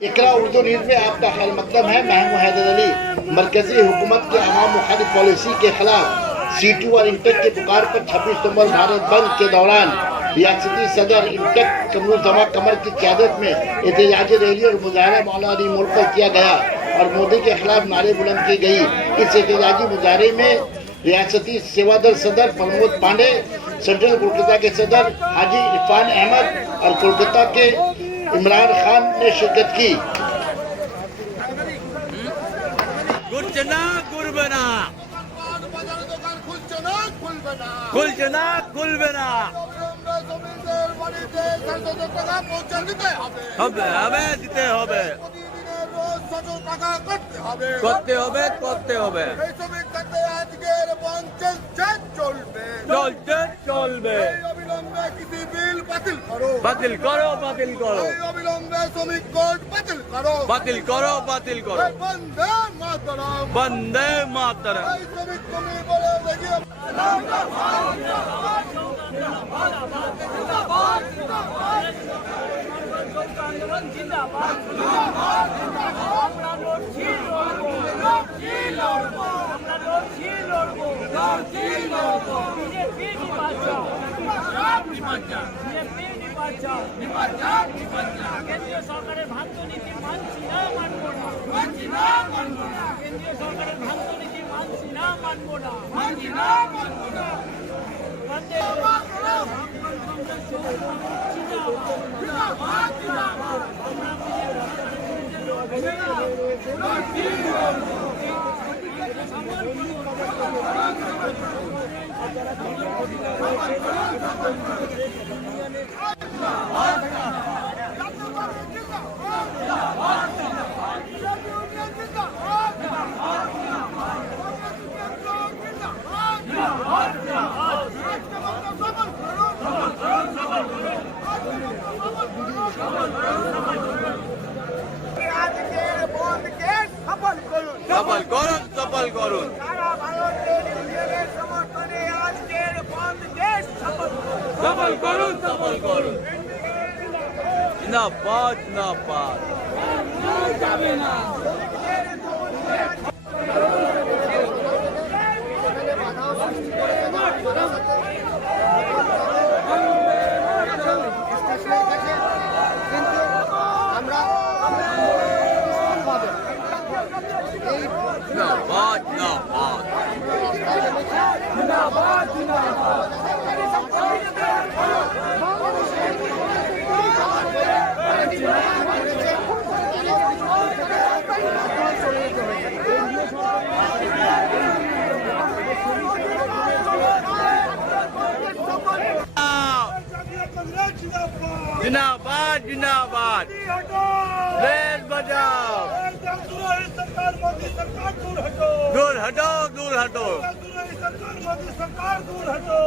इकरा Urdu news में आपका खैर मकदम है। मैं हूं हैदर अली। मरकजी हुकूमत के अवाम मुखालिफ पॉलिसी के खिलाफ सीटू और इंटेक के पुकार पर 26 नवंबर भारत बंद के दौरान रियासती सदर इंटेक कमरुज़्ज़मा कमर की क़यादत में एहतजाजी रैली और मुजाहरा मौलानी मोड़ पर किया गया और मोदी के खिलाफ नारे बुलंद की गई। इस एहतजाजी मुजाहरे में रियासती सेवादल सदर प्रमोद पांडे, सेंट्रल कोलकाता के सदर हाजी इरफान अहमद और कोलकाता के इमरान खान ने शिरकत की। বাতিল করো বাতিল করো অবিলম্বে শ্রমিক কোড বাতিল করো বাতিল করো বাতিল করো বন্দে মাতরম বন্দে মাতরম শ্রমিক কর্মী বলে দেখিয়ে কেন্দ্রীয় সরকারের ভ্রান্ত নীতি মানছি না, মানবো না। কেন্দ্রীয় সরকারের ভ্রান্ত নীতি মানছি না, মানবো না। বন্দে মাতরম। সফল করুন সফল করুন সারা ভারতের ইউনিয়নের সমর্থনে আজকের বন্ধ দেশ সফল সফল করুন সফল করুন জিন্দাবাদ জিন্দাবাদ যাবে না। জিন্দাবাদ জিন্দাবাদ जिंदाबाद जिंदाबाद देश बचाओ दूर हटो दूर हटो सरकार मोदी सरकार दूर हटो।